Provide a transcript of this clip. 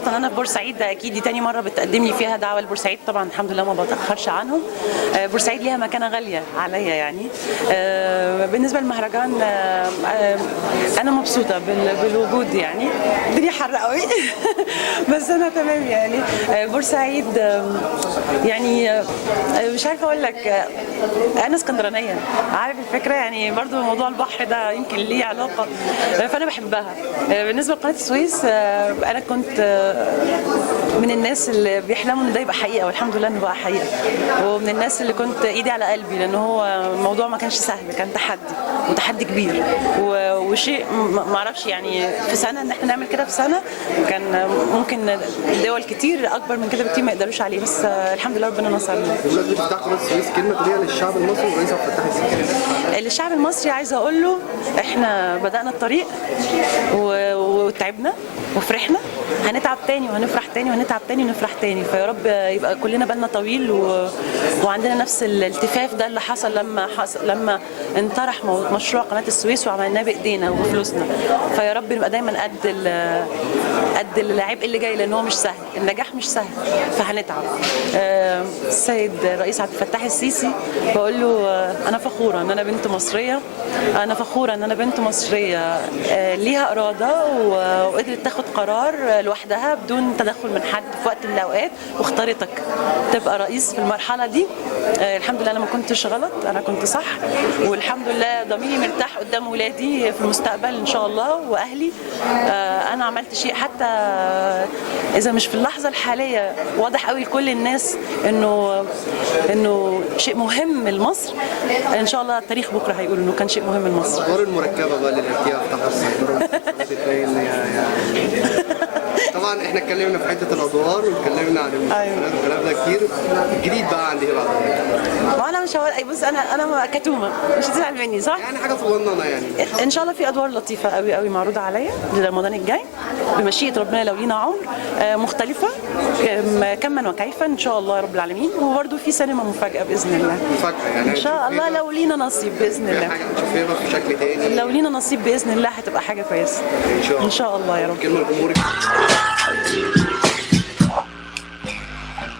مبسوطه ان انا في بورسعيد، اكيد دي تاني مره بتقدم لي فيها دعوه لبورسعيد، طبعا الحمد لله ما بتاخرش عنهم. بورسعيد ليها مكانه غاليه عليا يعني. بالنسبه للمهرجان انا مبسوطه بالوجود يعني. الدنيا حر قوي بس انا تمام يعني. بورسعيد يعني مش عارفه اقول لك، انا اسكندرانيه، عارف الفكره يعني، برضو موضوع البحر ده يمكن ليه علاقه، فانا بحبها. بالنسبه لقناه السويس، انا كنت من الناس اللي بيحلموا ان ده يبقى حقيقه، والحمد لله انه بقى حقيقه. ومن الناس اللي كنت ايدي على قلبي، لان هو الموضوع ما كانش سهل، كان تحدي وتحدي كبير وشيء ما اعرفش يعني في سنه ان احنا نعمل كده، في سنه كان ممكن دول كتير اكبر من كده بكتير ما يقدروش عليه، بس الحمد لله ربنا نصرنا. بمناسبه افتتاح قناه السويس، كلمه تقوليها للشعب المصري والرئيس عبد الفتاح السيسي؟ للشعب المصري عايزه اقول له احنا بدانا الطريق وتعبنا وفرحنا، هنتعب تاني وهنفرح تاني وهنتعب تاني ونفرح تاني، فيا رب يبقى كلنا بالنا طويل وعندنا نفس الالتفاف ده اللي حصل لما انطرح مشروع قناه السويس وعملناه بايدينا وبفلوسنا. فيا رب نبقى دايما قد العبء اللي جاي، لان هو مش سهل، النجاح مش سهل، فهنتعب. السيد الرئيس عبد الفتاح السيسي بقول له انا فخوره ان انا بنت مصريه، انا فخوره ان انا بنت مصريه ليها اراده وقدرت تاخد قرار لوحدها بدون تدخل من حد في وقت من الاوقات، واختارتك تبقى رئيس في المرحله دي. الحمد لله انا ما كنتش غلط، انا كنت صح، والحمد لله ضميري مرتاح قدام ولادي في المستقبل ان شاء الله واهلي. انا عملت شيء حتى اذا مش في اللحظه الحاليه واضح قوي لكل الناس انه شيء مهم لمصر. ان شاء الله التاريخ بكره هيقول انه كان شيء مهم لمصر. الادوار المركبه بقى للارتياح تحت السيطره طبعا احنا اتكلمنا في حته الادوار واتكلمنا عن المسلسلات والكلام ده كتير. الجديد بقى عندي ايه بعد كده؟ وانا مش هقول بص، انا كتومه، مش هتزعل مني صح؟ يعني حاجه صغننه يعني. ان شاء الله في ادوار لطيفه قوي قوي معروضه عليا لرمضان الجاي بمشيئه ربنا لو لينا عمر، مختلفه كما وكيفا ان شاء الله يا رب العالمين. وبرده في سينما مفاجاه باذن الله. مفاجاه يعني ان شاء الله لو لينا نصيب باذن الله. حاجه هنشوفها في شكل تاني. لو لينا نصيب باذن الله هتبقى حاجه كويسه. ان شاء الله يا رب. كلمه لجمهورك.